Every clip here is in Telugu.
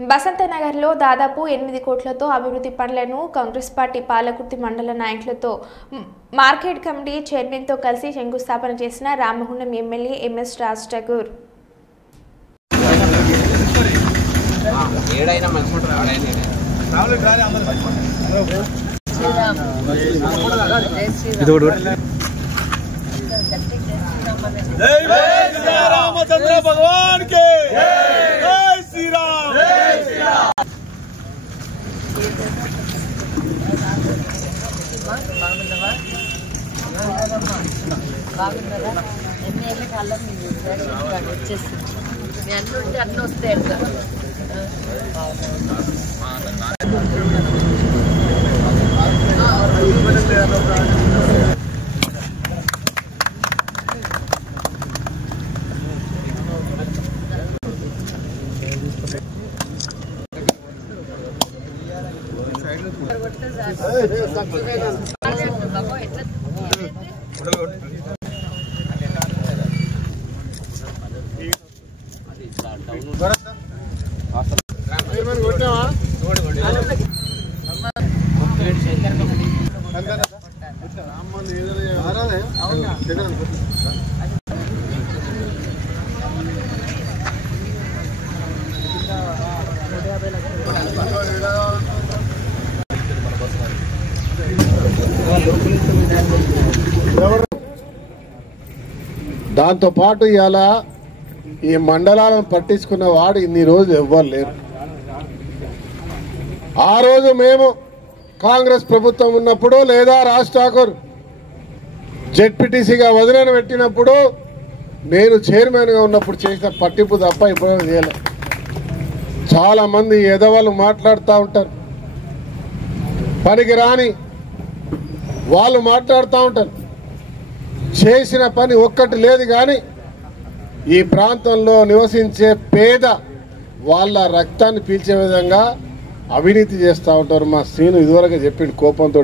బసంతనగర్లో దాదాపు 8 కోట్లతో అభివృద్ధి పనులను కాంగ్రెస్ పార్టీ పాలకుర్తి మండల నాయకులతో మార్కెట్ కమిటీ చైర్మన్తో కలిసి శంకుస్థాపన చేసిన రామగుండం ఎమ్మెల్యే ఎంఎస్ రాజ్ ఠాకూర్. रामचंद्र भगवान के जय श्री राम. దాంతో పాటు ఇలా ఈ మండలాలను పట్టించుకున్న వాడు ఇన్ని రోజులు ఎవ్వరు లేరు. ఆ రోజు మేము కాంగ్రెస్ ప్రభుత్వం ఉన్నప్పుడు లేదా రాజ్ ఠాకూర్ జెడ్పీటీసీగా వదిలేని పెట్టినప్పుడు నేను చైర్మన్గా ఉన్నప్పుడు చేసిన పట్టింపు తప్ప ఇప్పుడు చేయలే. చాలామంది ఎదవాళ్ళు మాట్లాడుతూ ఉంటారు, పనికి రాని వాళ్ళు మాట్లాడుతూ ఉంటారు. చేసిన పని ఒక్కటి లేదు. కానీ ఈ ప్రాంతంలో నివసించే పేద వాళ్ళ రక్తాన్ని పీల్చే విధంగా అవినీతి చేస్తూ ఉంటారు. మా శ్రీను ఇదివరకు చెప్పిండు కోపంతో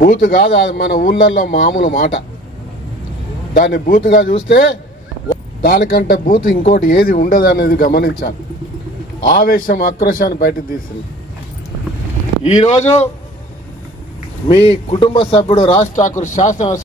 బూతు కాదు, అది మన ఊళ్ళల్లో మామూలు మాట. దాన్ని బూతుగా చూస్తే దానికంటే బూతు ఇంకోటి ఏది ఉండదు అనేది గమనించాలి. ఆవేశం ఆక్రోశాన్ని బయటకు తీసింది. ఈరోజు మీ కుటుంబ సభ్యుడు రాజ్ ఠాకూర్ శాసన